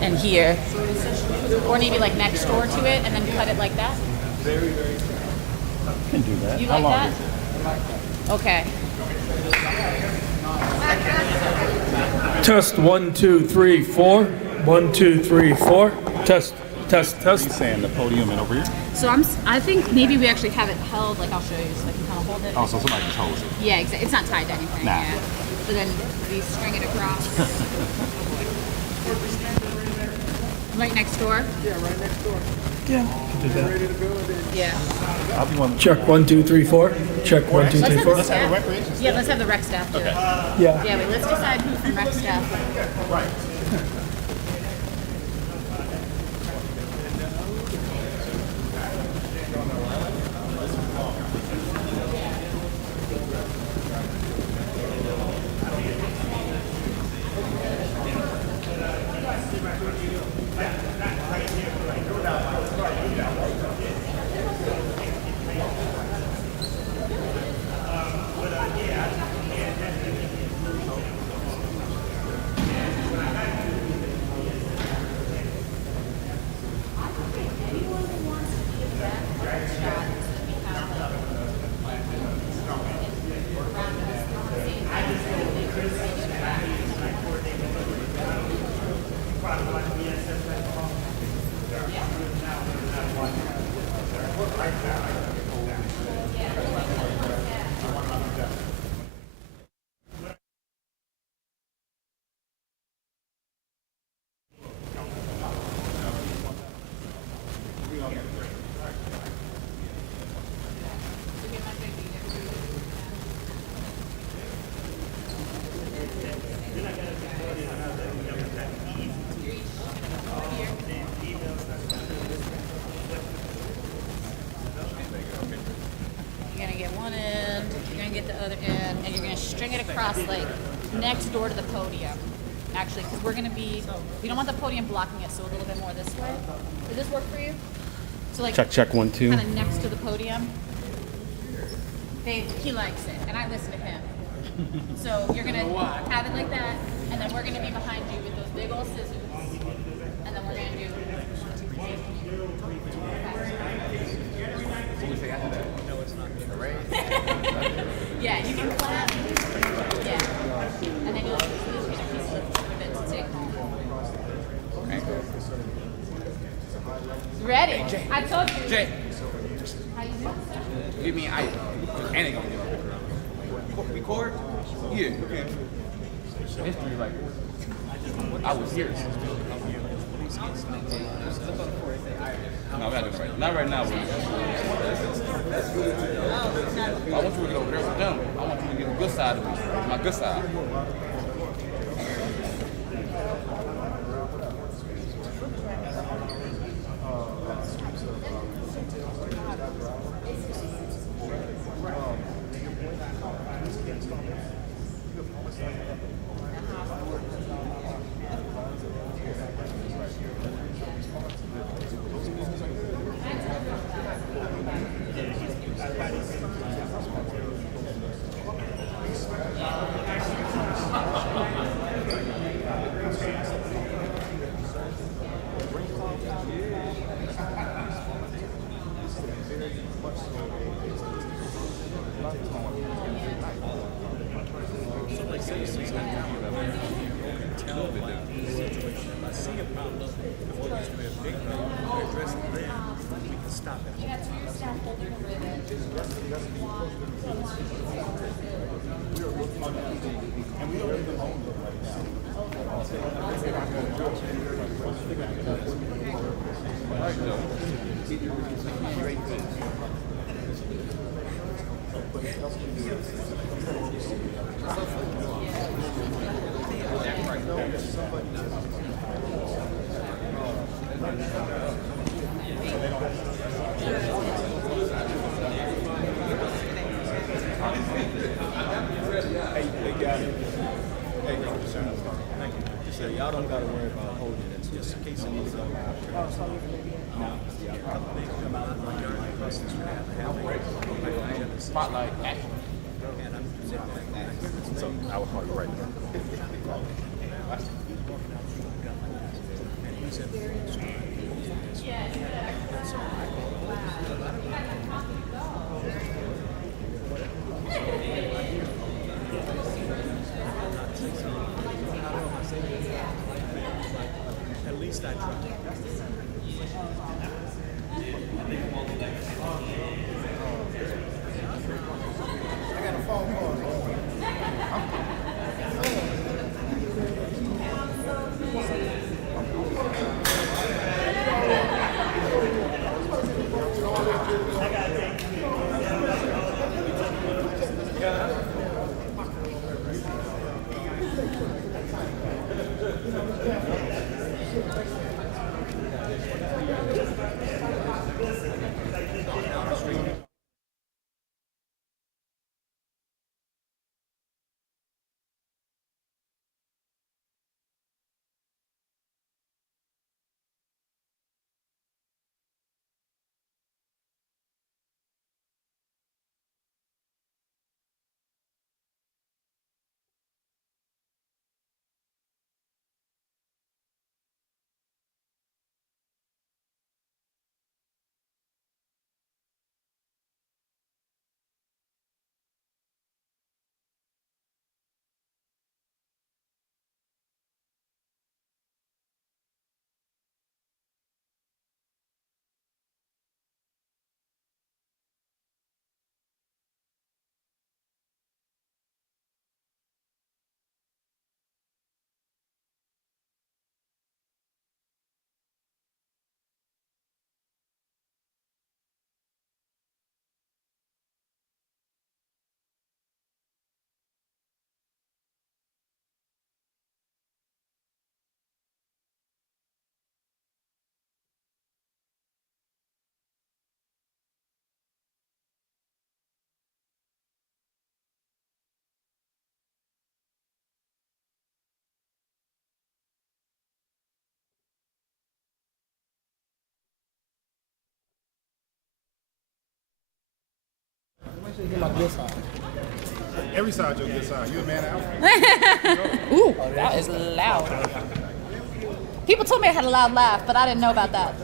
And here, or maybe like next door to it, and then cut it like that. Can do that. You How like long that? is it? Okay. Test 1, 2, 3, 4. 1, 2, 3, 4. Test, test, He's test. saying the podium and over here. So I think maybe we actually have it held. Like I'll show you, so I can kind of hold it. Oh, so somebody just holds it. Yeah, exactly. It's not tied to anything. Nah. Yeah. So then we string it across. Right next door. Yeah, can do that. Yeah. I'll be one. Check 1, 2, 3, 4. Check 1, 2, 3, Let's have 4. the staff. recreation. Yeah, let's have the rec staff do it. Yeah. Yeah, wait. Let's decide who from rec staff. next door to the podium, actually, because we're gonna be. We don't want the podium blocking it, so a little bit more this way. Does this work for you? So like Check 1 2. kind of next to the podium. He likes it, and I listen to him. So you're gonna have it like that, and then we're gonna be behind you with those big old scissors, and then we're gonna do 1, 2, 3. Yeah, you can clap. Yeah, and then you'll just get a piece of it to take home. Ready? I told you. Jay, How you doing, sir? give me ice. And ain't gonna do it. Record? Yeah. Okay. History, like, I was here. No, we're not doing it right. Not right now. I want you to get over there with them. I want you to get the good side of me. My good side. You got 2 staff holding the ribbon. And we don't even own them right So y'all don't gotta worry about holding it. It's just in case it needs to go out. Spotlight action. So I will call you right now. At least I tried. Every side your good side. You a man out? Ooh, that is loud. People told me I had a loud laugh, but I didn't know about that.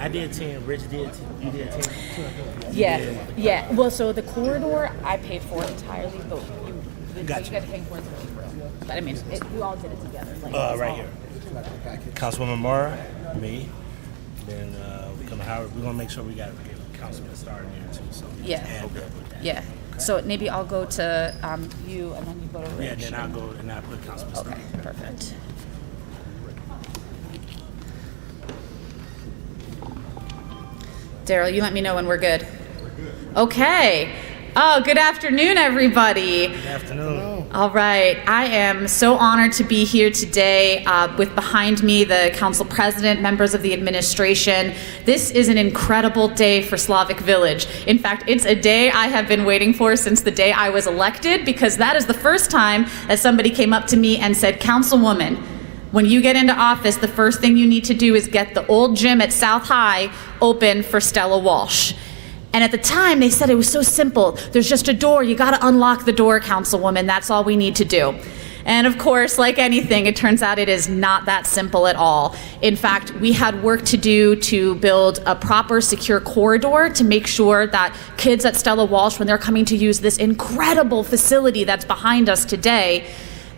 I did 10, Rich did 10, you did 10. Yeah. Well, so the corridor I paid for entirely, but you Gotcha. got to pay for it. But I mean, we all did it together. Like, Right here. Councilwoman Morrow, me, then we're gonna make sure we got Councilman Starr in there too. So Yeah. add that with that. Yeah. So maybe I'll go to you, and then you go to Rich. Yeah, then I'll go and I'll put Councilman Starr. Okay, perfect. Daryl, you let me know when we're good. Okay. Oh, good afternoon, everybody. Good afternoon. All right. I am so honored to be here today with behind me the council president, members of the administration. This is an incredible day for Slavic Village. In fact, it's a day I have been waiting for since the day I was elected, because that is the first time that somebody came up to me and said, Councilwoman, when you get into office, the first thing you need to do is get the old gym at South High open for Stella Walsh. And at the time, they said it was so simple. There's just a door. You got to unlock the door, Councilwoman. That's all we need to do. And of course, like anything, it turns out it is not that simple at all. In fact, we had work to do to build a proper, secure corridor to make sure that kids at Stella Walsh, when they're coming to use this incredible facility that's behind us today,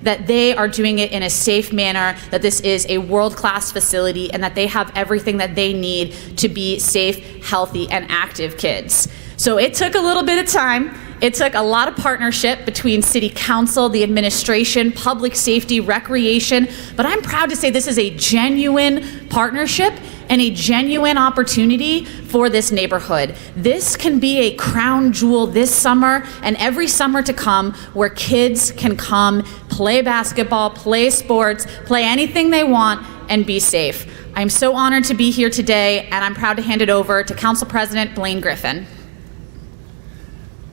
that they are doing it in a safe manner, that this is a world-class facility, and that they have everything that they need to be safe, healthy, and active kids. So it took a little bit of time. It took a lot of partnership between City Council, the administration, public safety, recreation, but I'm proud to say this is a genuine partnership and a genuine opportunity for this neighborhood. This can be a crown jewel this summer and every summer to come, where kids can come, play basketball, play sports, play anything they want, and be safe. I'm so honored to be here today, and I'm proud to hand it over to Council President Blaine Griffin.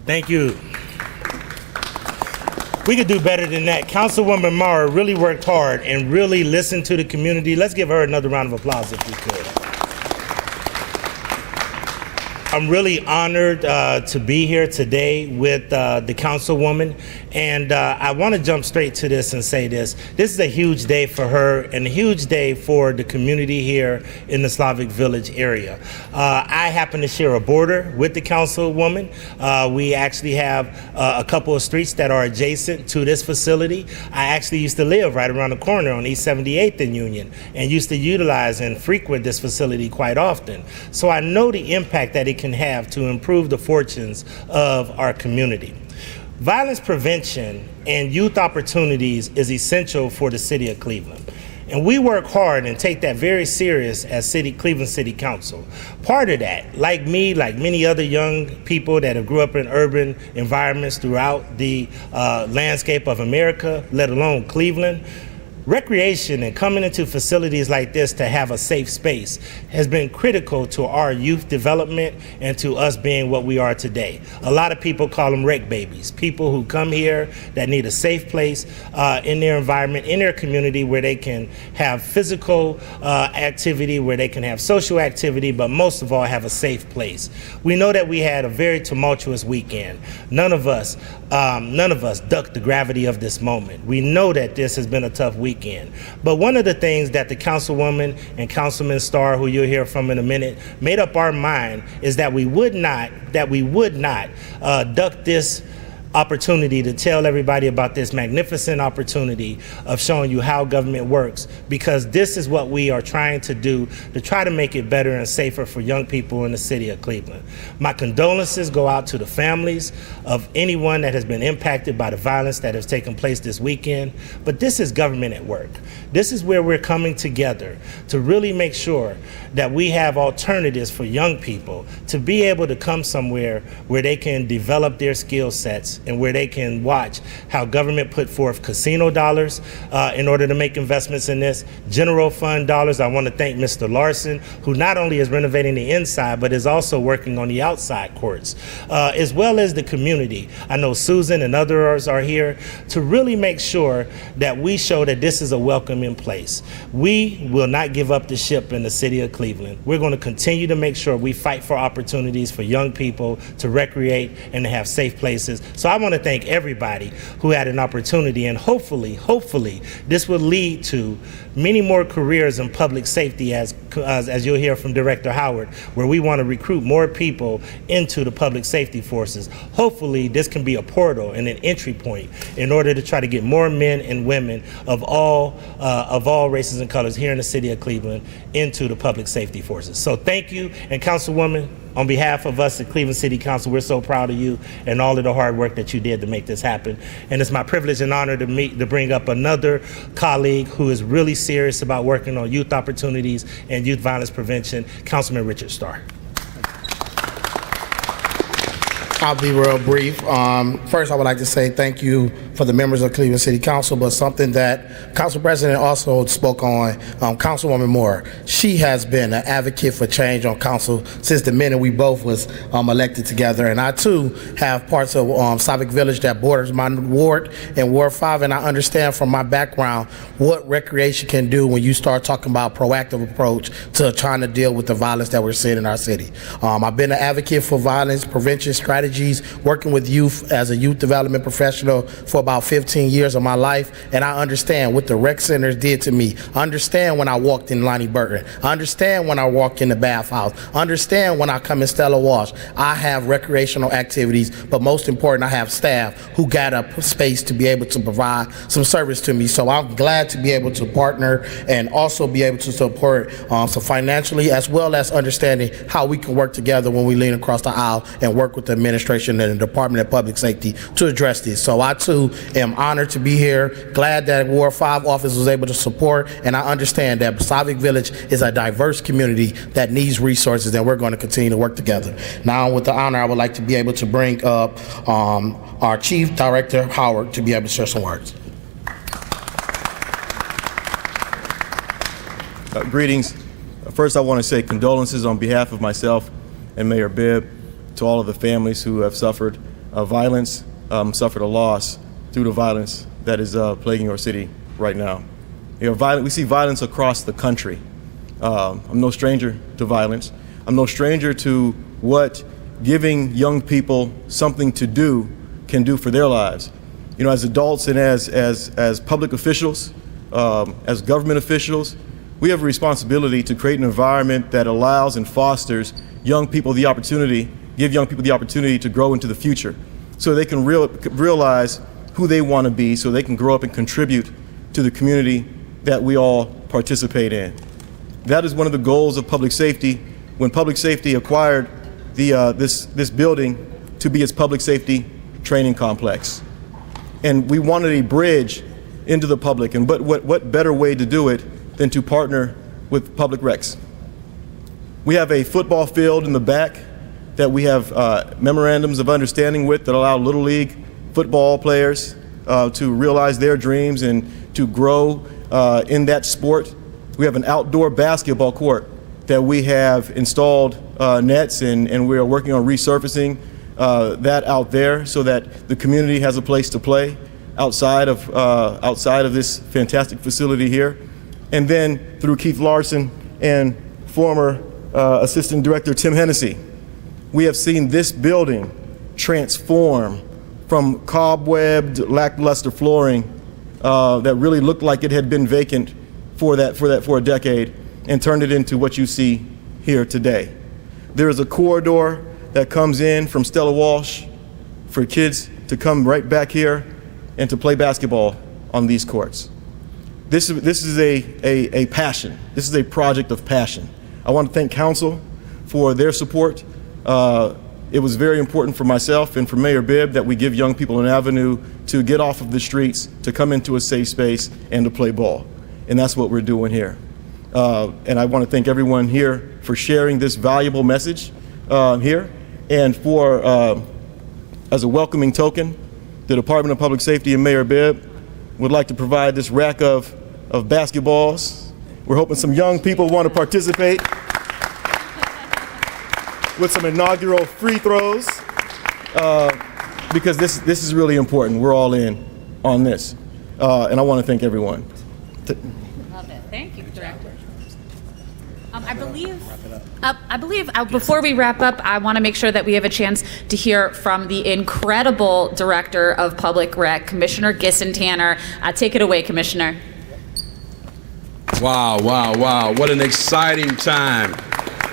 Thank you. We could do better than that. Councilwoman Maurer really worked hard and really listened to the community. Let's give her another round of applause if we could. I'm really honored to be here today with the Councilwoman, and I want to jump straight to this and say this. This is a huge day for her and a huge day for the community here in the Slavic Village area. I happen to share a border with the Councilwoman. We actually have a couple of streets that are adjacent to this facility. I actually used to live right around the corner on East 78th and Union, and used to utilize and frequent this facility quite often. So I know the impact that it can have to improve the fortunes of our community. Violence prevention and youth opportunities is essential for the city of Cleveland. And we work hard and take that very serious as Cleveland City Council. Part of that, like me, like many other young people that have grew up in urban environments throughout the landscape of America, let alone Cleveland, recreation and coming into facilities like this to have a safe space has been critical to our youth development and to us being what we are today. A lot of people call them rec babies, people who come here that need a safe place in their environment, in their community, where they can have physical activity, where they can have social activity, but most of all have a safe place. We know that we had a very tumultuous weekend. None of us ducked the gravity of this moment. We know that this has been a tough weekend. But one of the things that the Councilwoman and Councilman Starr, who you'll hear from in a minute, made up our mind is that we would not duck this opportunity to tell everybody about this magnificent opportunity of showing you how government works, because this is what we are trying to do to try to make it better and safer for young people in the city of Cleveland. My condolences go out to the families of anyone that has been impacted by the violence that has taken place this weekend, but this is government at work. This is where we're coming together to really make sure that we have alternatives for young people to be able to come somewhere where they can develop their skill sets and where they can watch how government put forth casino dollars in order to make investments in this, general fund dollars. I want to thank Mr. Larson, who not only is renovating the inside, but is also working on the outside courts, as well as the community. I know Susan and others are here to really make sure that we show that this is a welcoming place. We will not give up the ship in the city of Cleveland. We're going to continue to make sure we fight for opportunities for young people to recreate and to have safe places. So I want to thank everybody who had an opportunity, and hopefully this will lead to many more careers in public safety, as you'll hear from Director Howard, where we want to recruit more people into the public safety forces. Hopefully this can be a portal and an entry point in order to try to get more men and women of all races and colors here in the city of Cleveland into the public safety forces. So thank you, and Councilwoman, on behalf of us at Cleveland City Council, we're so proud of you and all of the hard work that you did to make this happen. And it's my privilege and honor to bring up another colleague who is really serious about working on youth opportunities and youth violence prevention, Councilman Richard Starr. I'll be real brief. First, I would like to say thank you for the members of Cleveland City Council, but something that Council President also spoke on, Councilwoman Morrow. She has been an advocate for change on council since the minute we both was elected together. And I too have parts of Slavic Village that borders my ward and Ward 5, and I understand from my background what recreation can do when you start talking about proactive approach to trying to deal with the violence that we're seeing in our city. I've been an advocate for violence prevention strategies, working with youth as a youth development professional for about 15 years of my life, and I understand what the rec centers did to me. I understand when I walked in Lonnie Burton. I understand when I walk in the bathhouse. I understand when I come in Stella Walsh. I have recreational activities, but most important, I have staff who got a space to be able to provide some service to me. So I'm glad to be able to partner and also be able to support so financially, as well as understanding how we can work together when we lean across the aisle and work with the administration and the Department of Public Safety to address this. So I too am honored to be here, glad that Ward 5 office was able to support, and I understand that Slavic Village is a diverse community that needs resources, and we're going to continue to work together. Now, with the honor, I would like to be able to bring up our Chief Director, Howard, to be able to share some words. Greetings. First, I want to say condolences on behalf of myself and Mayor Bibb to all of the families who have suffered violence, suffered a loss due to violence that is plaguing our city right now. You know, we see violence across the country. I'm no stranger to violence. I'm no stranger to what giving young people something to do can do for their lives. You know, as adults and as public officials, as government officials, we have a responsibility to create an environment that allows and fosters young people the opportunity, give young people the opportunity to grow into the future so they can realize who they want to be, so they can grow up and contribute to the community that we all participate in. That is one of the goals of public safety. When public safety acquired this building to be its public safety training complex. And we wanted a bridge into the public, and what better way to do it than to partner with public recs. We have a football field in the back that we have memorandums of understanding with that allow Little League football players to realize their dreams and to grow in that sport. We have an outdoor basketball court that we have installed nets, and we are working on resurfacing that out there so that the community has a place to play outside of this fantastic facility here. And then through Keith Larson and former Assistant Director Tim Hennessy, we have seen this building transform from cobwebbed, lackluster flooring that really looked like it had been vacant for a decade, and turned it into what you see here today. There is a corridor that comes in from Stella Walsh for kids to come right back here and to play basketball on these courts. This is a passion. This is a project of passion. I want to thank council for their support. It was very important for myself and for Mayor Bibb that we give young people an avenue to get off of the streets, to come into a safe space, and to play ball. And that's what we're doing here. And I want to thank everyone here for sharing this valuable message here, and for, as a welcoming token, the Department of Public Safety and Mayor Bibb would like to provide this rack of basketballs. We're hoping some young people want to participate with some inaugural free throws because this is really important. We're all in on this. And I want to thank everyone. Love it. Thank you, Director. I believe before we wrap up, I want to make sure that we have a chance to hear from the incredible Director of Public Rec, Commissioner Gissentaner. Take it away, Commissioner. Wow, wow, wow. What an exciting time.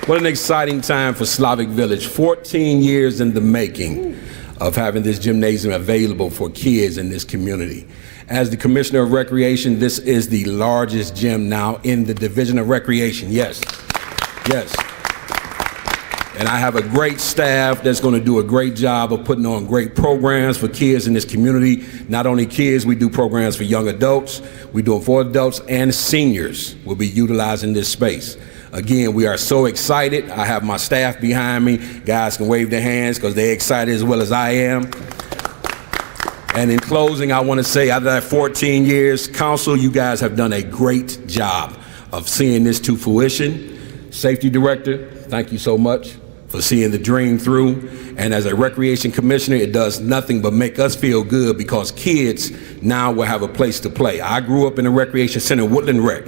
What an exciting time for Slavic Village. 14 years in the making of having this gymnasium available for kids in this community. As the Commissioner of Recreation, this is the largest gym now in the Division of Recreation. Yes, yes. And I have a great staff that's going to do a great job of putting on great programs for kids in this community. Not only kids, we do programs for young adults. We do them for adults, and seniors will be utilizing this space. Again, we are so excited. I have my staff behind me. Guys can wave their hands because they're excited as well as I am. And in closing, I want to say, out of that 14 years, Council, you guys have done a great job of seeing this to fruition. Safety Director, thank you so much for seeing the dream through. And as a Recreation Commissioner, it does nothing but make us feel good because kids now will have a place to play. I grew up in a recreation center, Woodland Rec.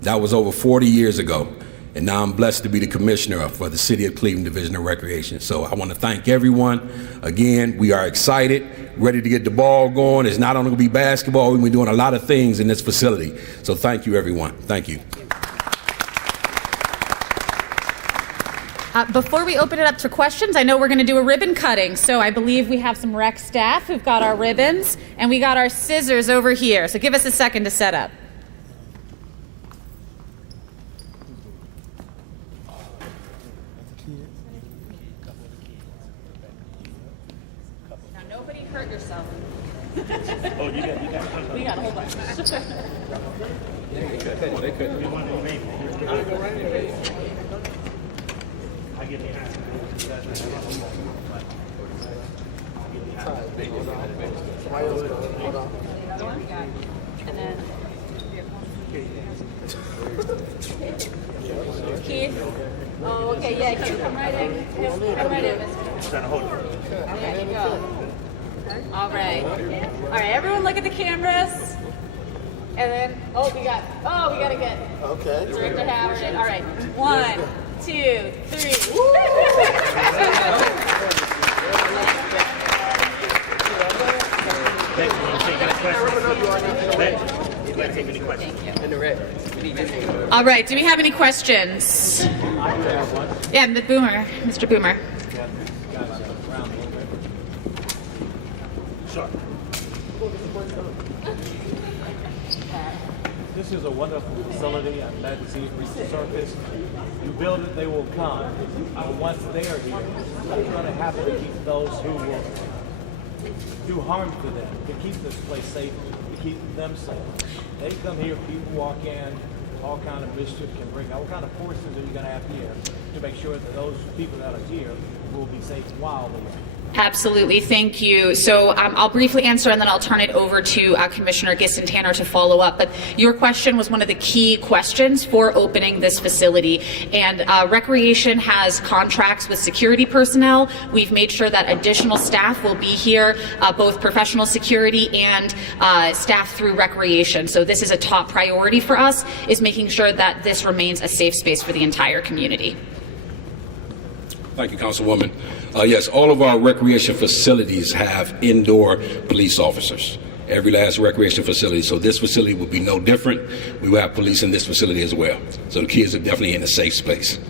That was over 40 years ago. And now I'm blessed to be the commissioner for the City of Cleveland Division of Recreation. So I want to thank everyone. Again, we are excited, ready to get the ball going. It's not only going to be basketball, we'll be doing a lot of things in this facility. So thank you, everyone. Thank you. Before we open it up to questions, I know we're going to do a ribbon cutting. So I believe we have some rec staff who've got our ribbons, and we got our scissors over here. So give us a second to set up. Now nobody hurt yourself. Oh, you got. We got a whole bunch. They could. I get behind. And then Keith. Oh, okay, yeah, Keith, come right in. Come right in, mister. Trying to hold it. Okay, there you go. All right. All right, everyone look at the cameras. And then, we got to get Director Howard in. All right, 1, 2, 3. Woo! All right, do we have any questions? Yeah, Mr. Boomer. Sure. This is a wonderful facility. I'm glad to see it reach the surface. You build it, they will come. Once they are here, we're going to have to keep those who will do harm to them, to keep this place safe, to keep them safe. They come here, people walk in, all kind of mischief can bring. What kind of forces are you going to have here to make sure that those people that are here will be safe while they're here? Absolutely, thank you. So I'll briefly answer and then I'll turn it over to Commissioner Gissentaner to follow up. But your question was one of the key questions for opening this facility. And Recreation has contracts with security personnel. We've made sure that additional staff will be here, both professional security and staff through Recreation. So this is a top priority for us, is making sure that this remains a safe space for the entire community. Thank you, Councilwoman. Yes, all of our recreation facilities have indoor police officers. Every last recreation facility. So this facility will be no different. We will have police in this facility as well. So the kids are definitely in a safe space.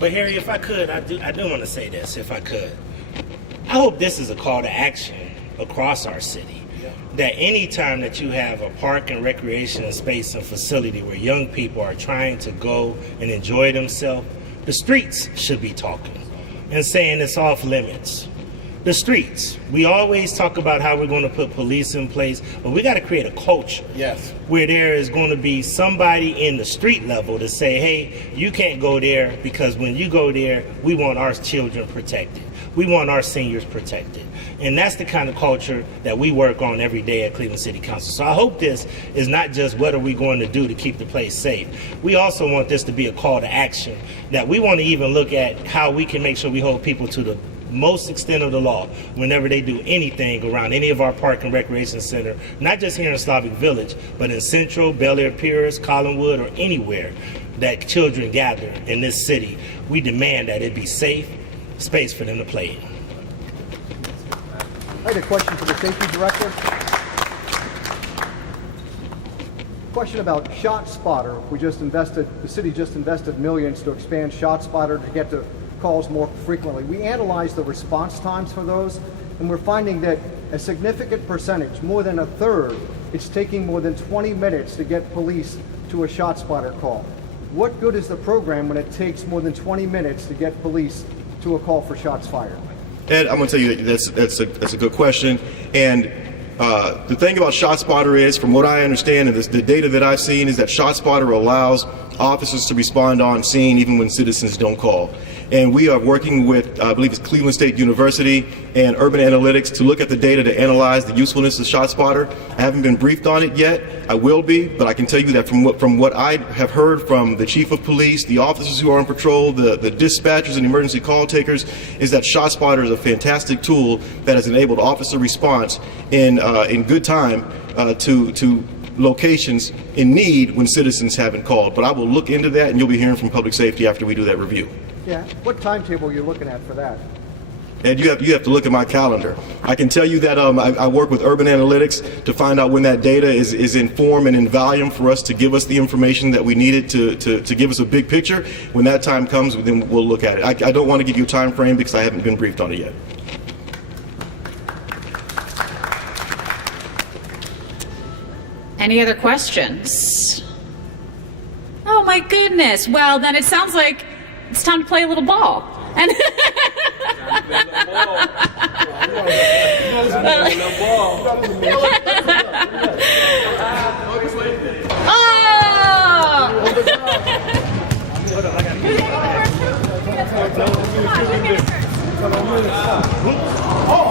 But Harry, if I could, I do want to say this, if I could. I hope this is a call to action across our city. That any time that you have a park and recreation space and facility where young people are trying to go and enjoy themselves, the streets should be talking and saying it's off limits. The streets. We always talk about how we're going to put police in place, but we got to create a culture where there is going to be somebody in the street level to say, hey, you can't go there because when you go there, we want our children protected. We want our seniors protected. And that's the kind of culture that we work on every day at Cleveland City Council. So I hope this is not just what are we going to do to keep the place safe. We also want this to be a call to action, that we want to even look at how we can make sure we hold people to the most extent of the law whenever they do anything around any of our park and recreation center, not just here in Slavic Village, but in Central, Bel Air Pierce, Collinwood, or anywhere that children gather in this city. We demand that it be safe, space for them to play in. I had a question for the safety director. Question about ShotSpotter. The city just invested millions to expand ShotSpotter to get to calls more frequently. We analyzed the response times for those, and we're finding that a significant percentage, more than a third, it's taking more than 20 minutes to get police to a ShotSpotter call. What good is the program when it takes more than 20 minutes to get police to a call for shots fired? Ed, I'm going to tell you that that's a good question. And the thing about ShotSpotter is, from what I understand, and the data that I've seen, is that ShotSpotter allows officers to respond on scene even when citizens don't call. And we are working with, I believe it's Cleveland State University and Urban Analytics to look at the data to analyze the usefulness of ShotSpotter. I haven't been briefed on it yet. I will be, but I can tell you that from what I have heard from the chief of police, the officers who are on patrol, the dispatchers and emergency call takers, is that ShotSpotter is a fantastic tool that has enabled officer response in good time to locations in need when citizens haven't called. But I will look into that, and you'll be hearing from public safety after we do that review. Yeah, what timetable are you looking at for that? And you have to look at my calendar. I can tell you that I work with Urban Analytics to find out when that data is in form and in volume for us to give us the information that we needed to give us a big picture. When that time comes, then we'll look at it. I don't want to give you a time frame because I haven't been briefed on it yet. Any other questions? Oh my goodness. Well, then it sounds like it's time to play a little ball. And Oh!